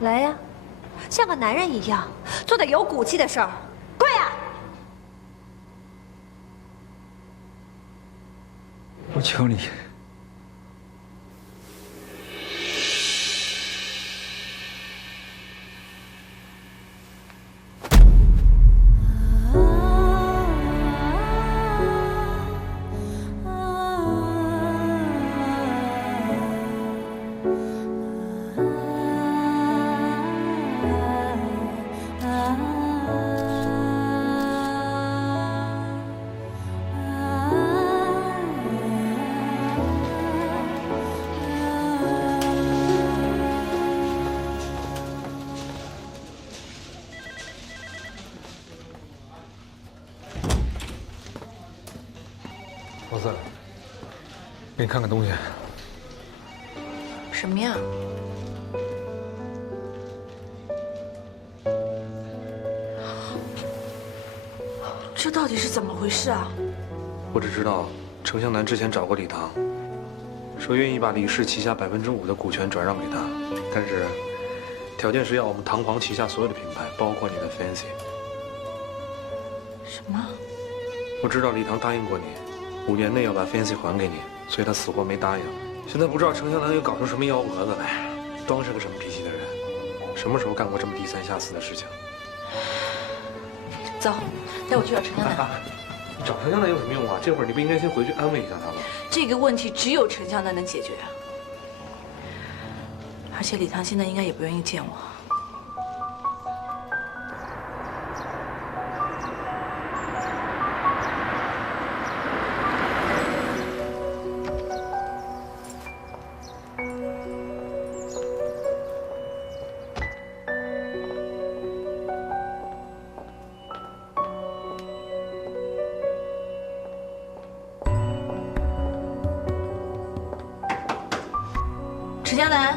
来呀，像个男人一样做点有骨气的事儿，跪啊！我求你。 王四，给你看看东西。什么呀？这到底是怎么回事啊？我只知道程向南之前找过李唐，说愿意把李氏旗下5%的股权转让给他，但是条件是要我们唐皇旗下所有的品牌，包括你的 Fancy。什么？我知道李唐答应过你，5年内要把 Fancy 还给你，所以他死活没答应。现在不知道程向南又搞出什么幺蛾子来，装是个什么脾气的人，什么时候干过这么低三下四的事情？走，带我去找程向南。你找程向南有什么用啊？这会儿你不应该先回去安慰一下他吗？这个问题只有程向南能解决啊！而且李唐现在应该也不愿意见我。 陈向南，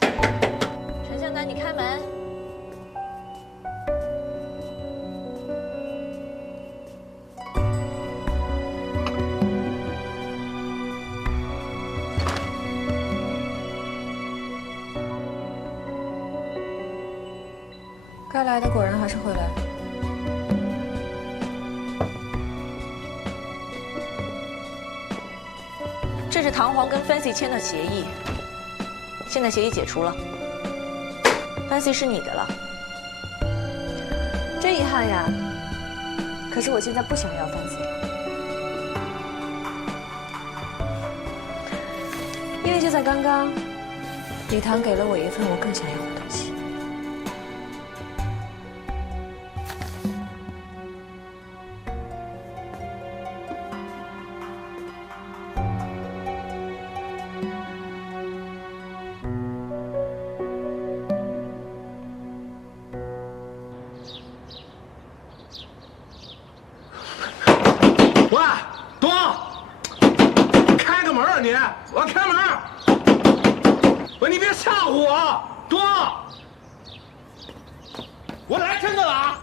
陈向南，你开门。该来的果然还是会来。 这是唐皇跟 Fancy 签的协议，现在协议解除了 ，Fancy 是你的了。真遗憾呀，可是我现在不想要 Fancy 了，因为就在刚刚，李唐给了我一份我更想要的东西。 喂，东，开个门啊你！我要开门。喂，你别吓唬我，东。我来真的了啊！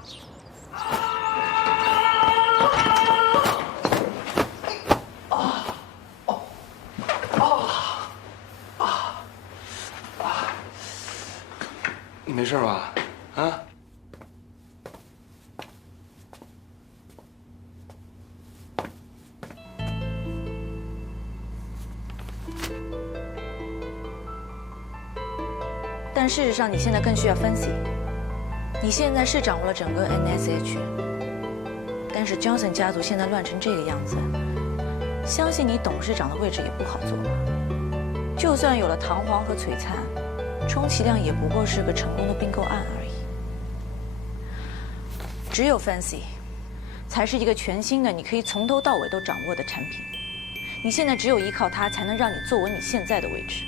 你没事吧？啊？ 但事实上，你现在更需要 Fancy。你现在是掌握了整个 NSH， 但是 Johnson 家族现在乱成这个样子，相信你董事长的位置也不好做吧？就算有了唐皇和璀璨，充其量也不过是个成功的并购案而已。只有 Fancy， 才是一个全新的，你可以从头到尾都掌握的产品。你现在只有依靠它，才能让你坐稳你现在的位置。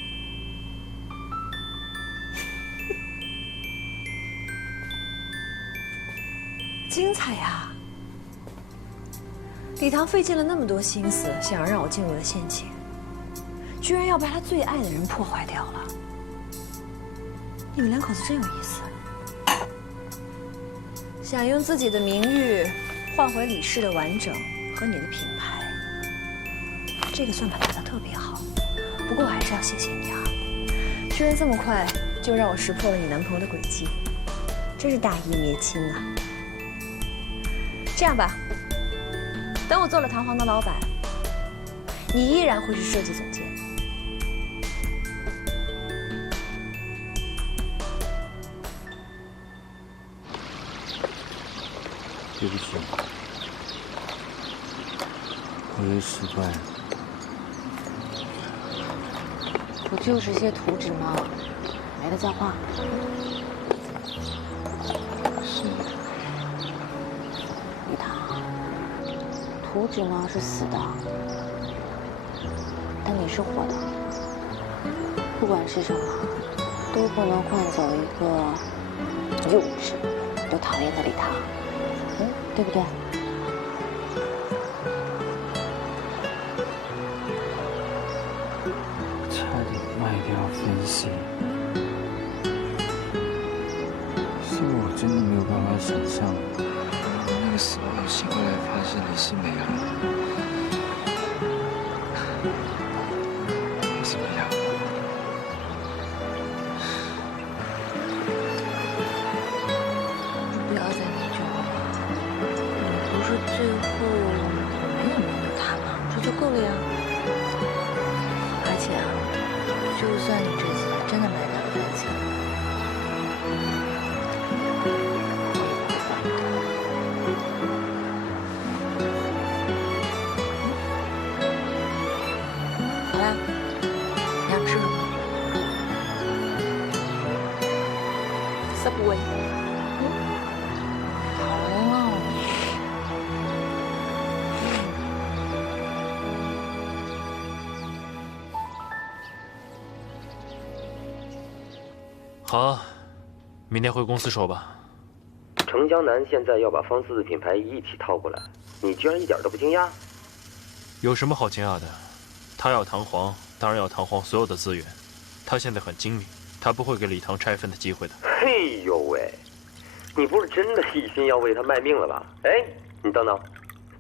精彩呀！李唐费尽了那么多心思，想要让我进入的陷阱，居然要被他最爱的人破坏掉了。你们两口子真有意思，想用自己的名誉换回李氏的完整和你的品牌，这个算盘打得特别好。不过我还是要谢谢你啊，居然这么快就让我识破了你男朋友的诡计，真是大义灭亲呐！这样吧，等我做了唐皇的老板，你依然会是设计总监。对不起，我又失败了。不就是些图纸吗？没得再画。是。李唐，图纸呢是死的，但你是活的。不管是什么，都不能换走一个幼稚又讨厌的李唐。对不对？差点卖掉分析，是我真的没有办法想象，那个时候醒过来发现你是美人，会怎么样？不要再内疚了。不是最后没有弄到他吗？这就够了呀。而且啊，就算你这次真的卖掉了分析，好啦，你要吃什么？Subway。好，明天回公司说吧。程江南现在要把方思的品牌一起套过来，你居然一点都不惊讶？有什么好惊讶的？他要唐皇，当然要唐皇所有的资源。他现在很精明，他不会给李唐拆分的机会的。嘿呦喂，你不是真的一心要为他卖命了吧？哎，你等等，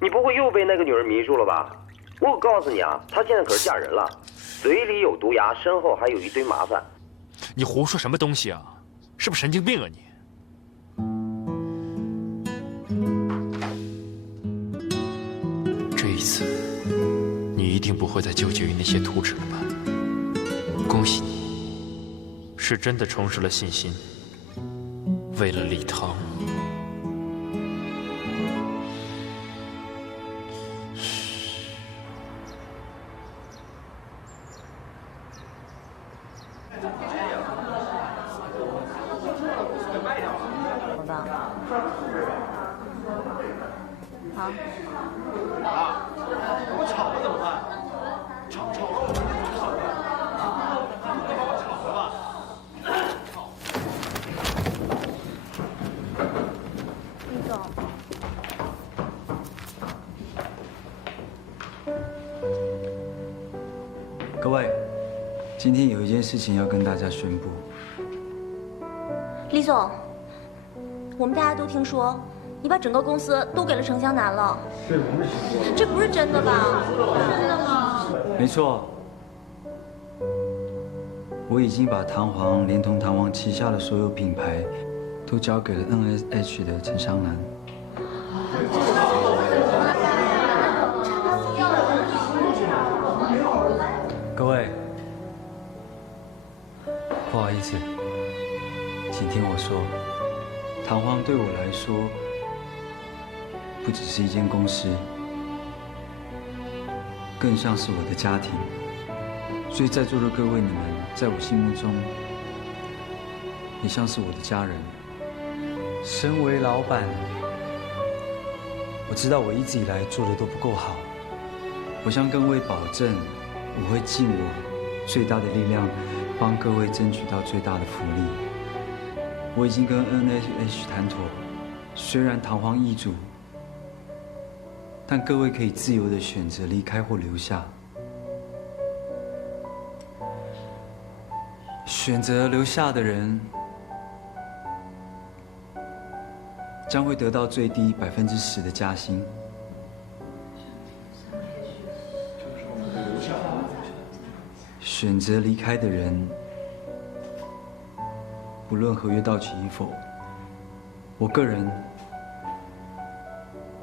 你不会又被那个女人迷住了吧？我告诉你啊，她现在可是嫁人了，嘴里有毒牙，身后还有一堆麻烦。你胡说什么东西啊？是不是神经病啊你？这一次，你一定不会再纠结于那些图纸了吧？恭喜你，是真的重拾了信心。为了李唐。各位，今天有一件事情要跟大家宣布。李总，我们大家都听说你把整个公司都给了程湘南了，这不是真的吧？真的吗？没错，我已经把唐皇连同唐皇旗下的所有品牌都交给了 NSH 的程湘南。各位，不好意思，请听我说，唐皇对我来说不只是一间公司，更像是我的家庭。所以在座的各位，你们在我心目中也像是我的家人。身为老板，我知道我一直以来做的都不够好，我向各位保证，我会尽我最大的力量，帮各位争取到最大的福利。我已经跟 NSH 谈妥，虽然唐皇易主，但各位可以自由的选择离开或留下。选择留下的人，将会得到最低10%的加薪。选择离开的人，不论合约到期与否，我个人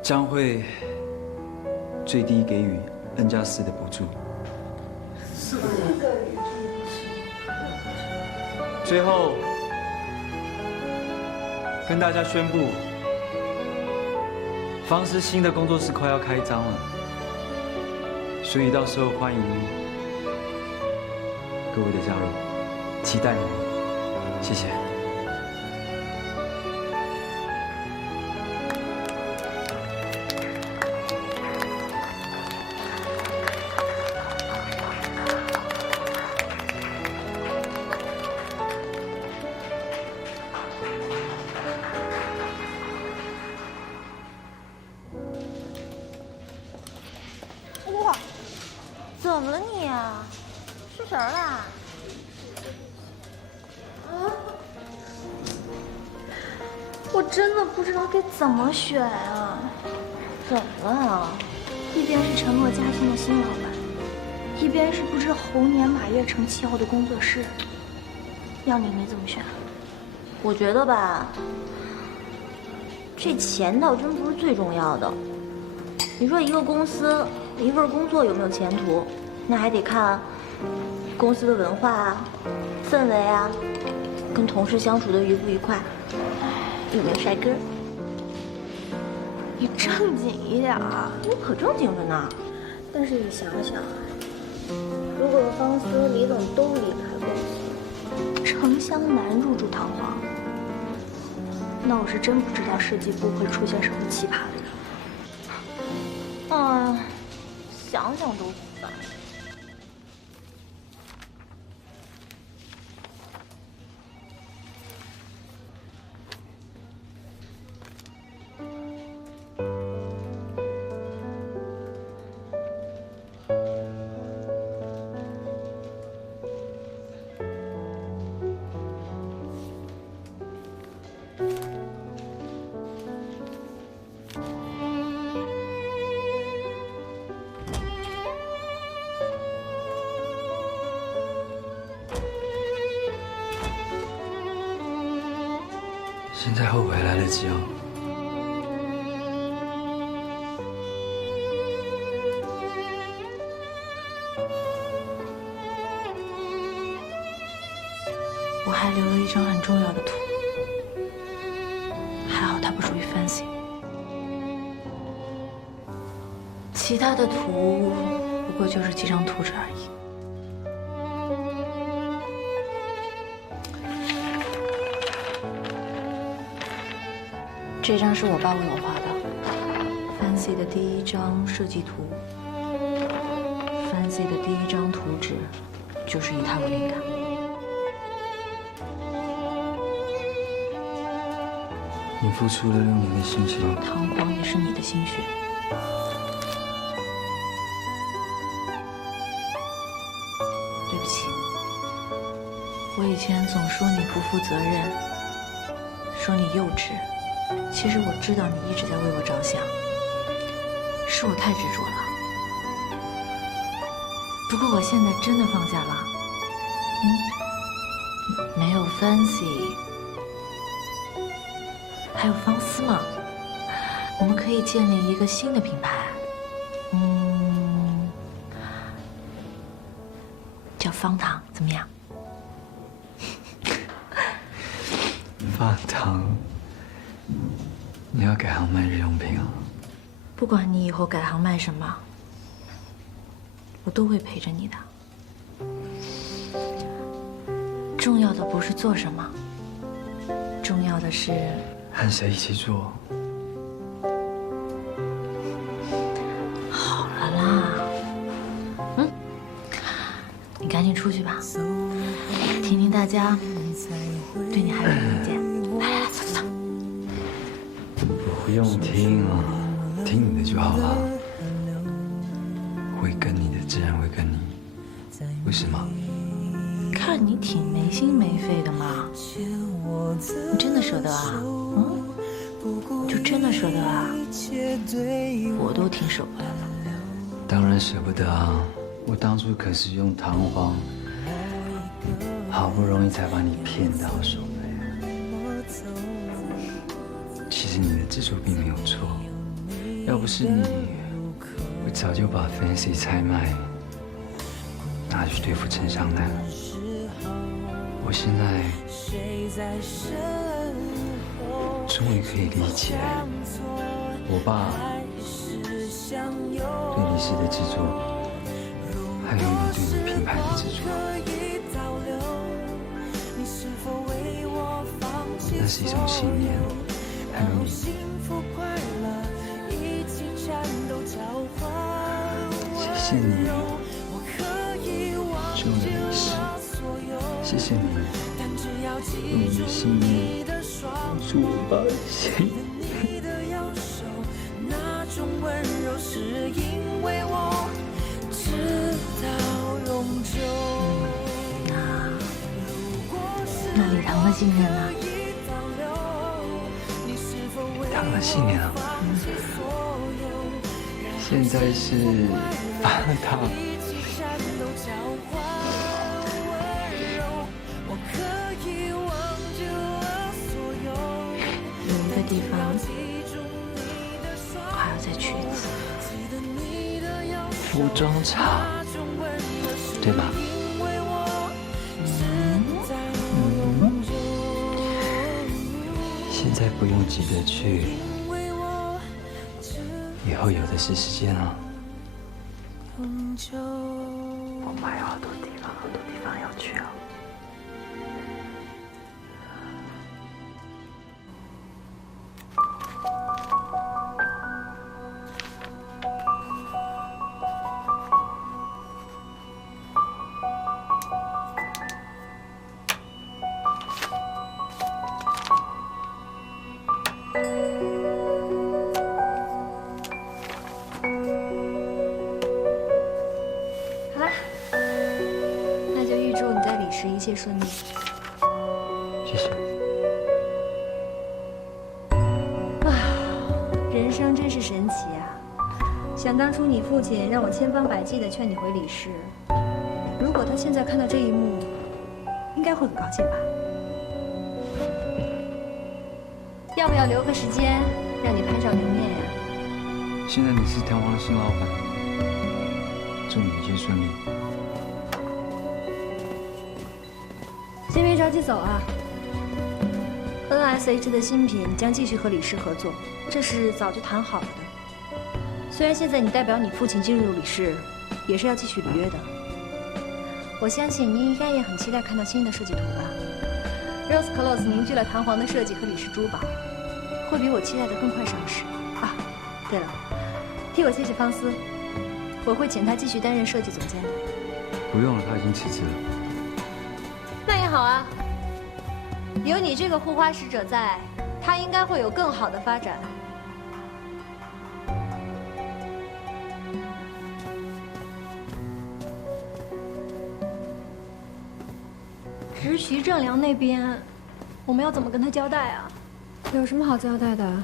将会最低给予 N+4的补助。最后，跟大家宣布，方思新的工作室快要开张了，所以到时候欢迎各位的加入，期待你们，谢谢。哇，怎么了你？失神啦？我真的不知道该怎么选啊！怎么了啊？一边是承诺加薪的新老板，一边是不知猴年马月成气候的工作室。要你怎么选？我觉得吧，这钱倒真不是最重要的。你说一个公司一份工作有没有前途，那还得看公司的文化啊、氛围啊，跟同事相处的愉不愉快，有没有帅哥。你正经一点啊！我可正经着呢。但是你想想啊，如果方思、李总都离开公司，程湘南入驻唐皇，那我是真不知道设计部会出现什么奇葩的人。想想都烦。现在后悔还来得及哦。我还留了一张很重要的图，还好它不属于 Fancy， 其他的图不过就是几张图纸而已。这张是我爸为我画的 Fancy 的第一张设计图 ，Fancy 的第一张图纸就是以它为灵感。你付出了6年的心血，唐皇也是你的心血。对不起，我以前总说你不负责任，说你幼稚。其实我知道你一直在为我着想，是我太执着了。不过我现在真的放下了。没有 Fancy， 还有方思嘛，我们可以建立一个新的品牌，叫方糖，怎么样？方糖。你要改行卖日用品啊？不管你以后改行卖什么，我都会陪着你的。重要的不是做什么，重要的是和谁一起做。好了啦，你赶紧出去吧，听听大家对你还有什么意见。来，走走走。不用听啊，听你的就好了。会跟你的自然会跟你，为什么？看你挺没心没肺的嘛，你真的舍得啊？就真的舍得啊？我都挺舍不得的。当然舍不得啊！我当初可是用弹簧，好不容易才把你骗到手的。执着并没有错。要不是你，我早就把 Fancy 拆卖，拿去对付陈湘南。我现在终于可以理解我爸对李氏的执着，还有你对你品牌的执着。那是一种信念，还有你。谢谢你救了李氏，谢谢你用你的信念助我爸的心。那李唐的信念呢？李唐的信念啊，现在是帮他。有一个地方还要再去一次，服装厂，对吧？现在不用急着去，以后有的是时间啊。我们还有好多地方要去啊。好啦，那就预祝你在李氏一切顺利。谢谢。人生真是神奇啊！想当初你父亲让我千方百计地劝你回李氏，如果他现在看到这一幕，应该会很高兴吧？要不要留个时间让你拍照留念呀？现在你是弹簧的新老板，祝你一切顺利。先别着急走啊。NSH 的新品将继续和李氏合作，这是早就谈好了的。虽然现在你代表你父亲进入李氏，也是要继续履约的。我相信你应该也很期待看到新的设计图吧。Rose Clothes 凝聚了弹簧的设计和李氏珠宝，会比我期待的更快上市啊！对了，替我谢谢方思，我会请他继续担任设计总监的。不用了，他已经辞职了。那也好啊，有你这个护花使者在，他应该会有更好的发展。只是徐正良那边，我们要怎么跟他交代啊？有什么好交代的？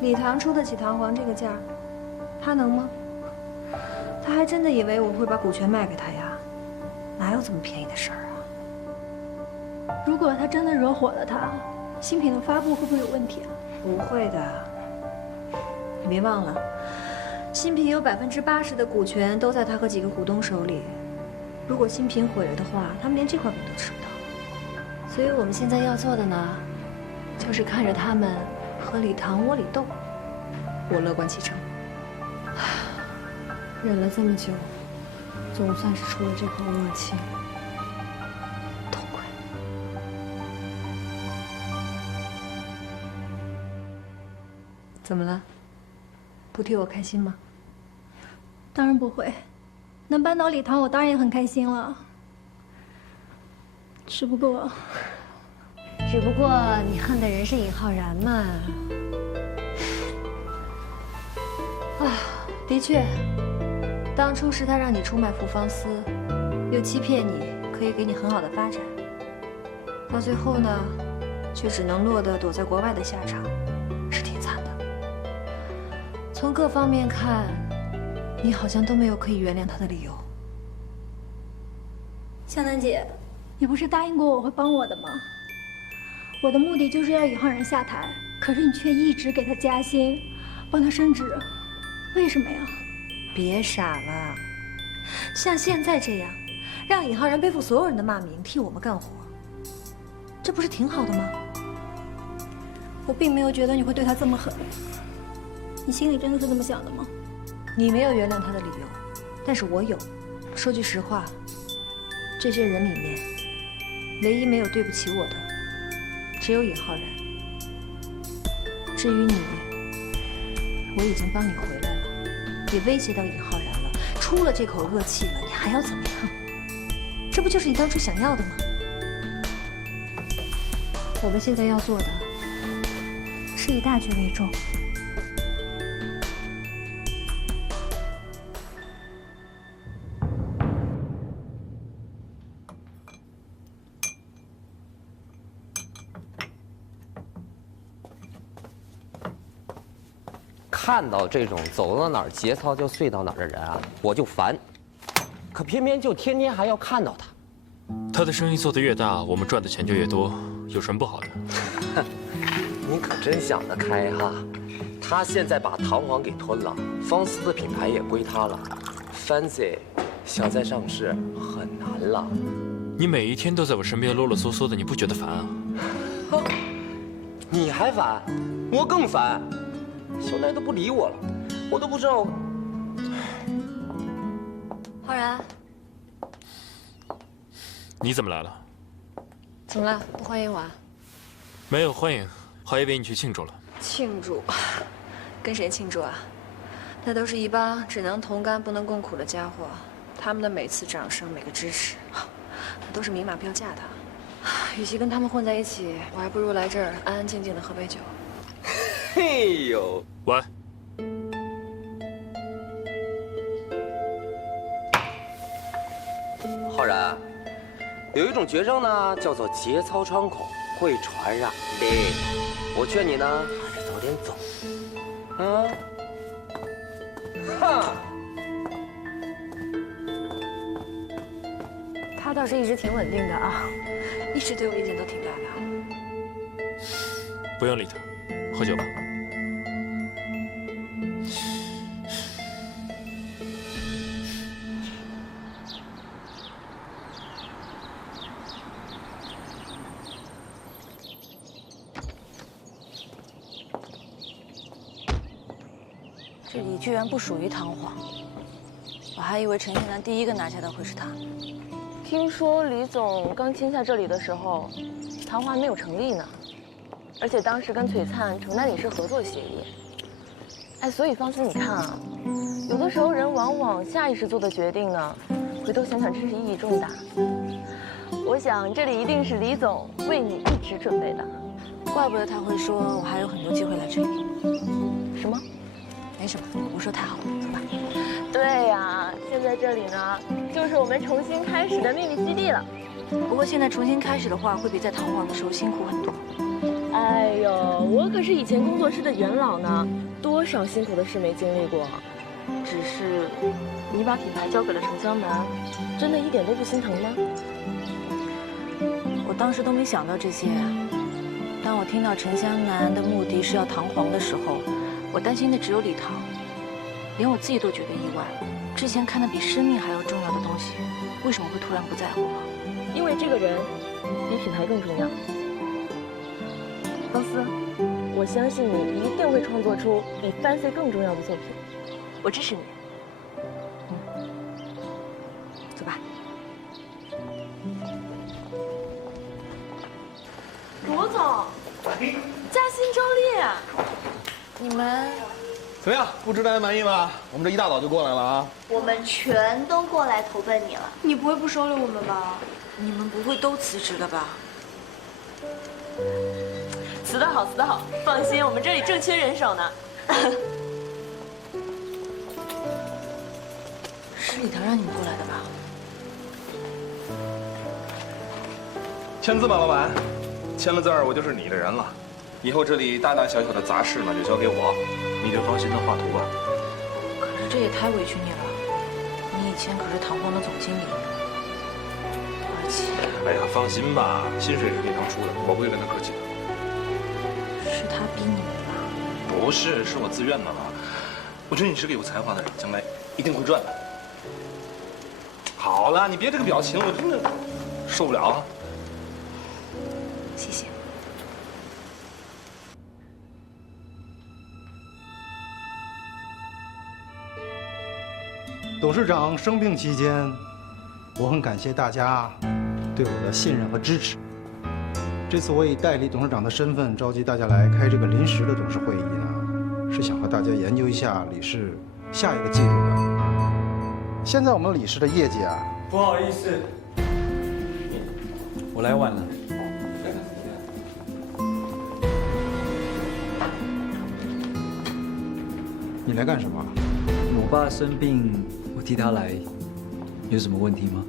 李唐出得起弹簧这个价，他能吗？他还真的以为我会把股权卖给他呀？哪有这么便宜的事儿啊？如果他真的惹火了他，新品的发布会不会有问题啊？不会的，你别忘了，新品有80%的股权都在他和几个股东手里。如果新品毁了的话，他们连这块饼都吃不到。所以我们现在要做的呢，就是看着他们和李唐窝里斗，我乐观其成。忍了这么久，总算是出了这口恶气，痛快。怎么了？不替我开心吗？当然不会，能扳倒李唐，我当然也很开心了。只不过你恨的人是尹浩然嘛。啊，的确，当初是他让你出卖傅芳思，又欺骗你可以给你很好的发展，到最后呢，却只能落得躲在国外的下场，是挺惨的。从各方面看，你好像都没有可以原谅他的理由。向南姐，你不是答应过我会帮我的吗？我的目的就是要尹浩然下台，可是你却一直给他加薪，帮他升职，为什么呀？别傻了，像现在这样，让尹浩然背负所有人的骂名，替我们干活，这不是挺好的吗？我并没有觉得你会对他这么狠，你心里真的是这么想的吗？你没有原谅他的理由，但是我有。说句实话，这些人里面，唯一没有对不起我的，只有尹浩然。至于你，我已经帮你回来了，也威胁到尹浩然了，出了这口恶气了，你还要怎么样？这不就是你当初想要的吗？我们现在要做的，是以大局为重。看到这种走到哪儿节操就碎到哪儿的人啊，我就烦。可偏偏就天天还要看到他。他的生意做得越大，我们赚的钱就越多，有什么不好的？你可真想得开哈！他现在把唐皇给吞了，方思的品牌也归他了 ，Fancy 想再上市很难了。你每一天都在我身边啰啰嗦嗦的，你不觉得烦啊？你还烦，我更烦。小奈都不理我了，我都不知道。浩然，你怎么来了？怎么了？不欢迎我啊？没有欢迎，还以为你去庆祝了。庆祝？跟谁庆祝啊？那都是一帮只能同甘不能共苦的家伙，他们的每次掌声、每个支持，那都是明码标价的。与其跟他们混在一起，我还不如来这儿安安静静的喝杯酒。嘿呦，喂，浩然，有一种绝症呢，叫做节操穿孔，会传染的。我劝你呢，还是早点走。哈。他倒是一直挺稳定的啊，一直对我意见都挺大的。不用理他，喝酒吧。这里居然不属于唐皇，我还以为陈天南第一个拿下的会是他。听说李总刚签下这里的时候，唐华没有成立呢，而且当时跟璀璨承担领事合作协议。哎，所以方思，你看啊，有的时候人往往下意识做的决定呢，回头想想真是意义重大。我想这里一定是李总为你一直准备的，怪不得他会说我还有很多机会来这里。什么？没什么，我说太好了，走吧。对呀，现在这里呢，就是我们重新开始的秘密基地了。不过现在重新开始的话，会比在唐皇的时候辛苦很多。哎呦，我可是以前工作室的元老呢，多少辛苦的事没经历过。只是，你把品牌交给了程湘南，真的一点都不心疼吗？我当时都没想到这些。当我听到程湘南的目的是要唐皇的时候，我担心的只有李唐，连我自己都觉得意外。之前看得比生命还要重要的东西，为什么会突然不在乎了？因为这个人比品牌更重要。方思，我相信你一定会创作出比 Fancy 更重要的作品，我支持你。走吧。罗总，加薪周历，你们怎么样？布置的满意吗？我们这一大早就过来了啊！我们全都过来投奔你了，你不会不收留我们吧？你们不会都辞职了吧？辞得好，辞得好，放心，我们这里正缺人手呢。是李唐让你们过来的吧？签字吧，老板。签了字儿，我就是你的人了。以后这里大大小小的杂事呢，就交给我，你就放心的画图吧。可是这也太委屈你了，你以前可是唐皇的总经理。哎气。哎呀，放心吧，薪水是李唐出的，我不会跟他客气的。是他逼你的吧？不是，是我自愿的嘛。我觉得你是个有才华的人，将来一定会赚的。好了，你别这个表情，我真的受不了啊。谢谢。董事长生病期间，我很感谢大家对我的信任和支持。这次我以代理董事长的身份召集大家来开这个临时的董事会议呢，是想和大家研究一下理事下一个季度的。现在我们理事的业绩啊，不好意思，我来晚了。你来干什么？我爸生病，我替他来，有什么问题吗？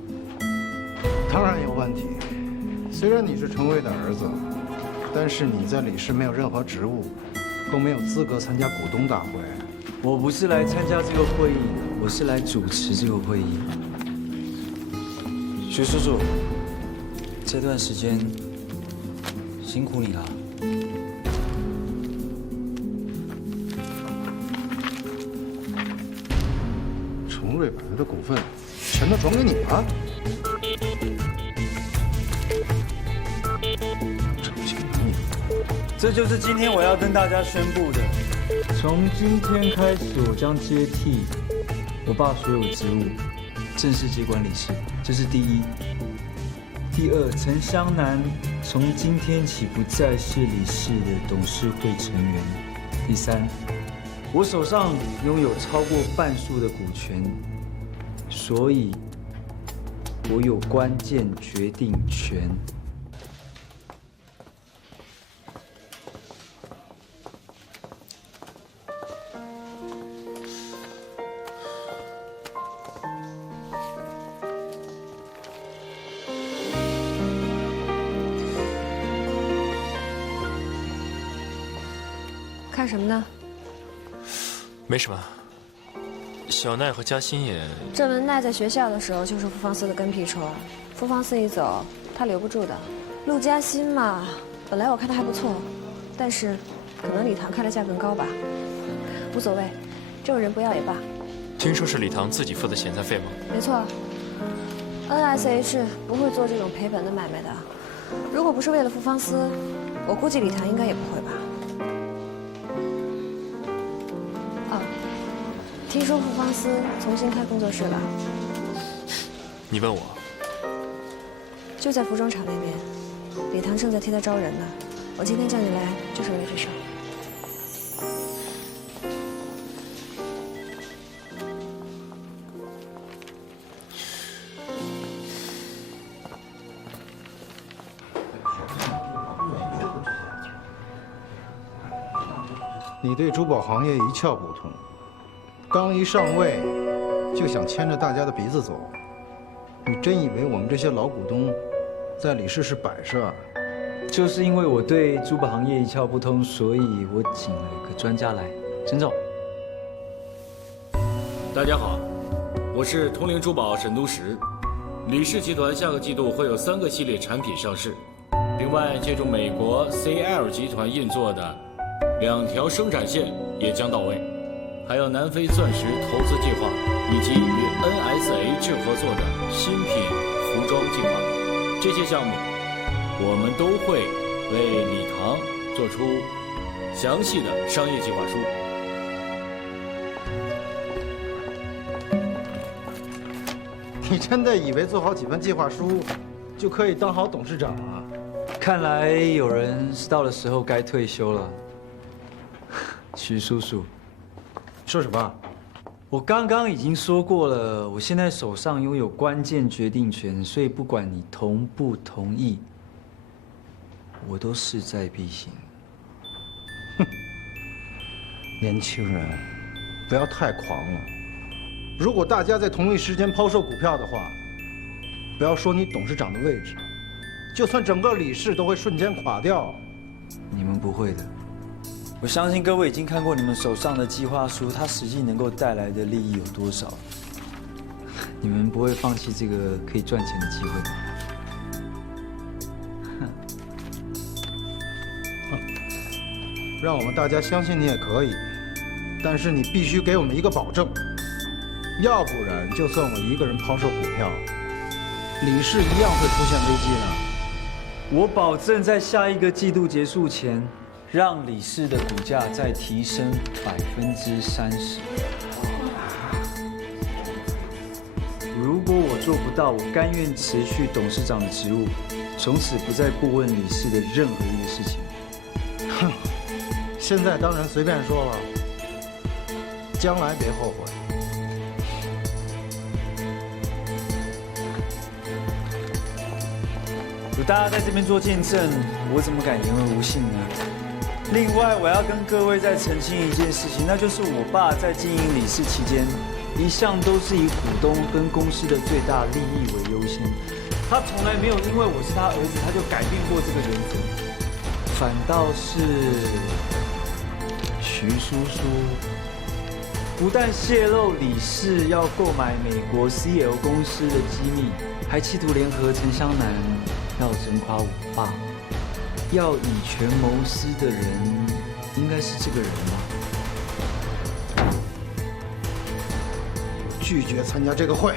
当然有问题。虽然你是程卫的儿子，但是你在理事没有任何职务，更没有资格参加股东大会。我不是来参加这个会议的，我是来主持这个会议。徐叔叔，这段时间辛苦你了。程瑞把他的股份全都转给你了？这就是今天我要跟大家宣布的。从今天开始，我将接替我爸所有职务，正式接管理事，这是第一。第二，陈湘南从今天起不再是理事的董事会成员。第三，我手上拥有超过半数的股权，所以我有关键决定权。看什么呢？没什么。小奈和嘉欣也……郑文奈在学校的时候就是傅方思的跟屁虫，傅方思一走，他留不住的。陆嘉欣嘛，本来我看他还不错，但是可能礼堂开的价更高吧。无所谓，这种人不要也罢。听说是礼堂自己付的遣散费吗？没错 ，NSH 不会做这种赔本的买卖的。如果不是为了傅方思，我估计礼堂应该也不会吧。听说傅方思重新开工作室了，你问我？就在服装厂那边，礼堂正在替他招人呢。我今天叫你来就是为了这事儿。你对珠宝行业一窍不通。刚一上位，就想牵着大家的鼻子走，你真以为我们这些老股东，在理事是摆设？就是因为我对珠宝行业一窍不通，所以我请了一个专家来。陈总，大家好，我是通灵珠宝沈都石。李氏集团下个季度会有3个系列产品上市，另外借助美国 CL 集团运作的2条生产线也将到位。还有南非钻石投资计划，以及与 NSH 合作的新品服装计划，这些项目，我们都会为礼堂做出详细的商业计划书。你真的以为做好几份计划书，就可以当好董事长啊？看来有人是到了时候该退休了。徐叔叔。说什么？我刚刚已经说过了，我现在手上拥有关键决定权，所以不管你同不同意，我都势在必行。哼，年轻人，不要太狂了。如果大家在同一时间抛售股票的话，不要说你董事长的位置，就算整个理事都会瞬间垮掉。你们不会的。我相信各位已经看过你们手上的计划书，它实际能够带来的利益有多少？你们不会放弃这个可以赚钱的机会。让我们大家相信你也可以，但是你必须给我们一个保证，要不然就算我一个人抛售股票，李氏一样会出现危机呢。我保证在下一个季度结束前，让李氏的股价再提升30%。如果我做不到，我甘愿辞去董事长的职务，从此不再过问李氏的任何一个事情。哼，现在当然随便说了，将来别后悔。有大家在这边做见证，我怎么敢言而无信呢？另外，我要跟各位再澄清一件事情，那就是我爸在经营李氏期间，一向都是以股东跟公司的最大利益为优先，他从来没有因为我是他儿子，他就改变过这个原则，反倒是徐叔叔不但泄露李氏要购买美国 CL 公司的机密，还企图联合陈湘南要整垮我爸。要以权谋私的人，应该是这个人吧？拒绝参加这个会。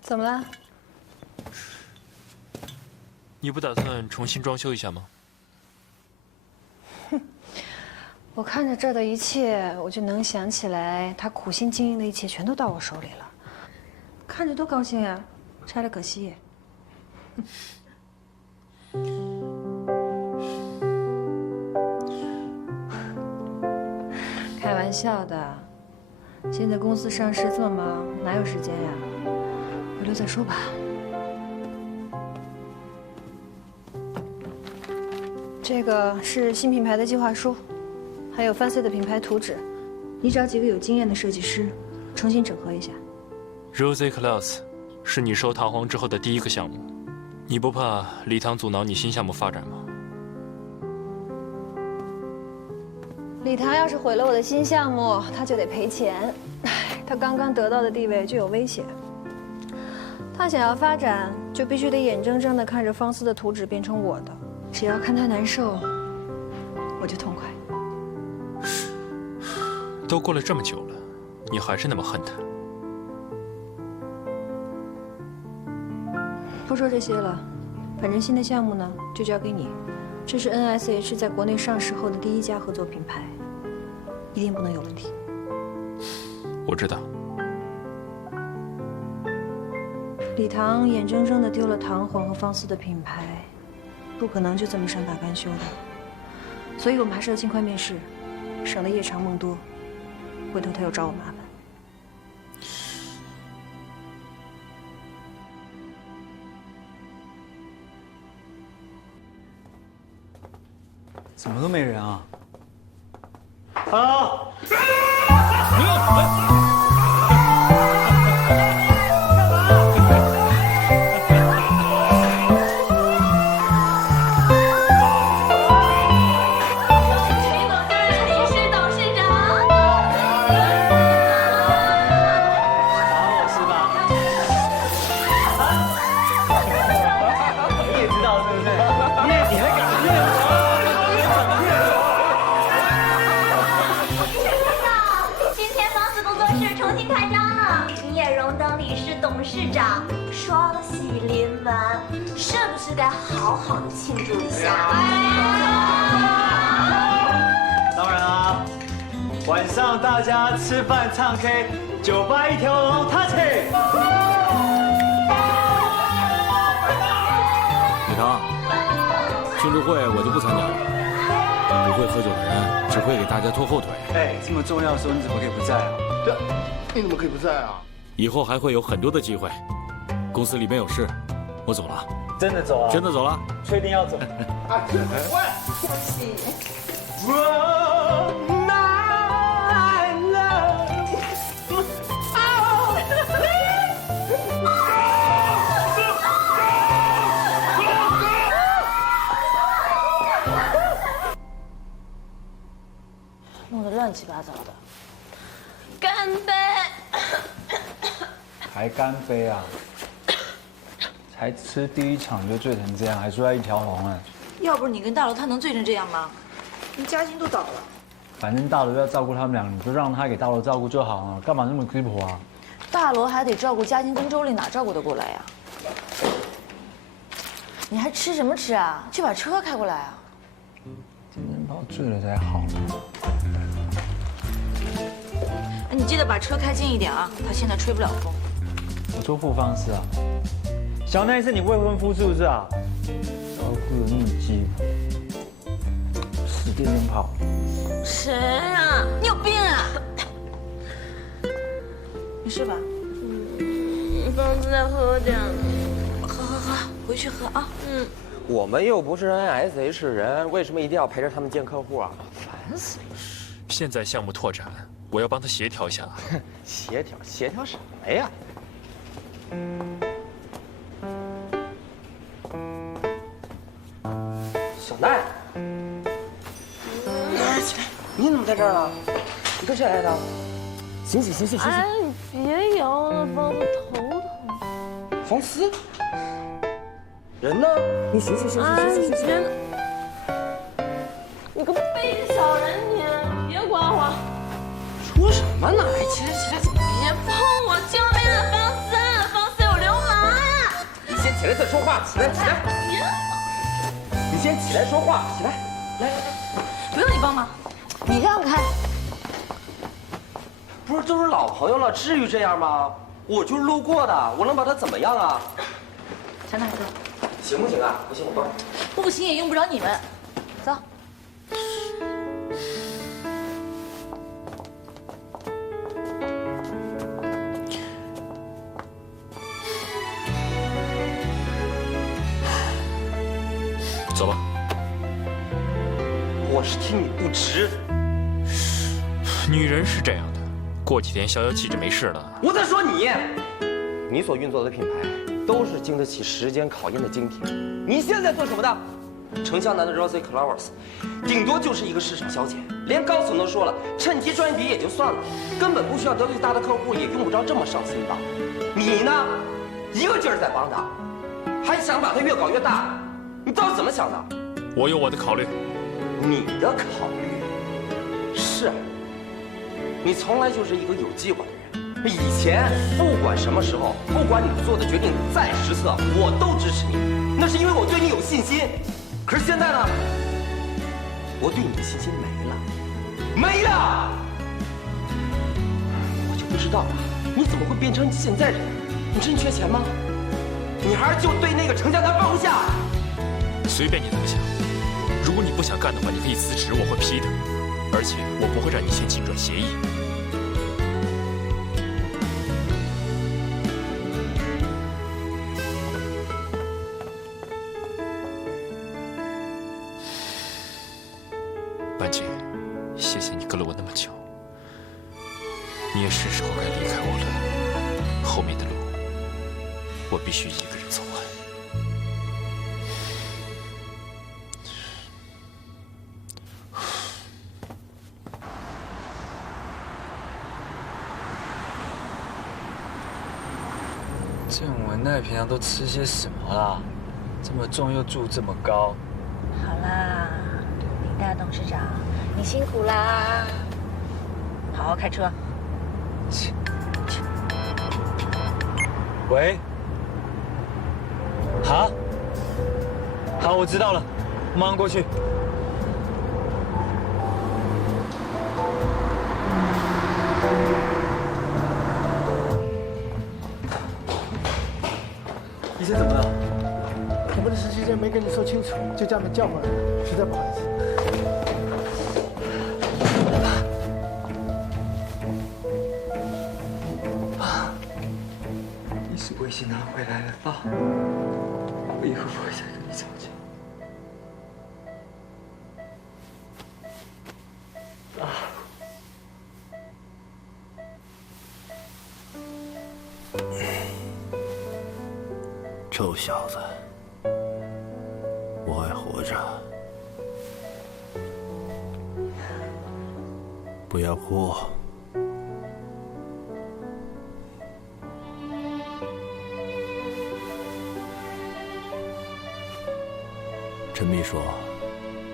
怎么了？你不打算重新装修一下吗？我看着这儿的一切，我就能想起来他苦心经营的一切全都到我手里了，看着多高兴呀！拆了可惜。开玩笑的，现在公司上市这么忙，哪有时间呀？回头再说吧。这个是新品牌的计划书，还有Fancy的品牌图纸，你找几个有经验的设计师，重新整合一下。Rose Class 是你收唐皇之后的第一个项目，你不怕礼堂阻挠你新项目发展吗？礼堂要是毁了我的新项目，他就得赔钱，他刚刚得到的地位就有威胁。他想要发展，就必须得眼睁睁地看着方思的图纸变成我的。只要看他难受，我就痛快。都过了这么久了，你还是那么恨他？不说这些了，反正新的项目呢，就交给你。这是 NSH 在国内上市后的第一家合作品牌，一定不能有问题。我知道。礼堂眼睁睁地丢了唐皇和方思的品牌。不可能就这么善罢甘休的，所以我们还是要尽快面试，省得夜长梦多，回头他又找我麻烦。怎么都没人啊？啊！该好好的庆祝一下。当然啊，晚上大家吃饭唱 K， 酒吧一条龙 ，touch。李堂，庆祝会我就不参加了，不会喝酒的人只会给大家拖后腿。哎，这么重要的时候你怎么可以不在啊？这，你怎么可以不在啊？以后还会有很多的机会，公司里面有事，我走了。真的走啊？真的走了？确定要走？啊，喂，恭喜！还干杯啊！才吃第一场就醉成这样，还输在一条龙哎！要不是你跟大楼，他能醉成这样吗？你嘉欣都倒了。反正大楼要照顾他们俩，你就让他给大楼照顾就好了，干嘛那么鸡婆啊？大楼还得照顾嘉欣跟周丽，哪照顾得过来呀？你还吃什么吃啊？去把车开过来啊！今天泡醉了才好呢。哎，你记得把车开近一点啊，他现在吹不了风。我做副方式啊。小奈是你未婚夫是不是啊？照顾的那么鸡，10点就跑。谁啊？你有病啊！没事吧？方子再喝点。喝，回去喝啊。我们又不是 NSH 人，为什么一定要陪着他们见客户啊？烦死了！现在项目拓展，我要帮他协调一下。协调什么呀？小奈，你怎么在这儿呢？你跟谁来的？醒！哎，你别摇了，方子头疼。方思，人呢？你醒！你个背小人你，别管我！说什么呢？哎，起来！别碰我！救命啊，方思有流氓啊！你先起来再说话，起来！你先起来说话，起来！来，不用你帮忙，你让开。不是都是老朋友了，至于这样吗？我就是路过的，我能把他怎么样啊？咱俩走。行不行啊？不行我帮。不行也用不着你们，走。走吧。我是听你不值。女人是这样的，过几天消气就没事了。我在说你所运作的品牌都是经得起时间考验的精品。你现在做什么的？城乡南的 Rosy Flowers， 顶多就是一个市场小姐，连高层都说了，趁机赚一笔也就算了，根本不需要得罪大的客户，也用不着这么上心吧？你呢，一个劲儿在帮他，还想把它越搞越大，你到底怎么想的？我有我的考虑。你的考虑是，你从来就是一个有计划的人。以前不管什么时候，不管你做的决定再失策，我都支持你，那是因为我对你有信心。可是现在呢，我对你的信心没了，我就不知道你怎么会变成现在这样？你真缺钱吗？你还是就对那个程家南放不下？随便你怎么想。如果你不想干的话，你可以辞职，我会批的。而且我不会让你先侵转协议。婉姐，谢谢你跟了我那么久，你也是时候该离开我了。后面的路，我必须一个人走完。郑文奈平常都吃些什么啦？这么重又住这么高。好啦，林大董事长，你辛苦啦，好好开车。喂，好，我知道了，我马上过去。医生怎么了？我们的实习生没跟你说清楚，就这样被叫过来，实在不好意思。你是微信拿回来了吧？我以后不会再跟你吵架。臭小子，我还活着，不要哭。陈秘书，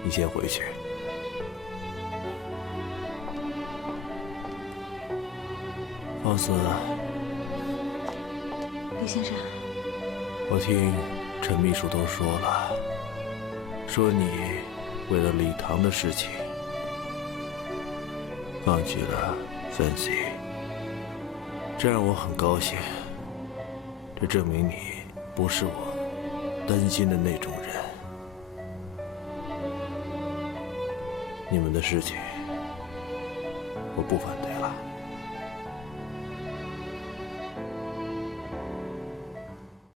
你先回去。方思，李先生，我听陈秘书都说了，说你为了礼堂的事情放弃了Fancy，这让我很高兴。这证明你不是我担心的那种人。你们的事情我不反对。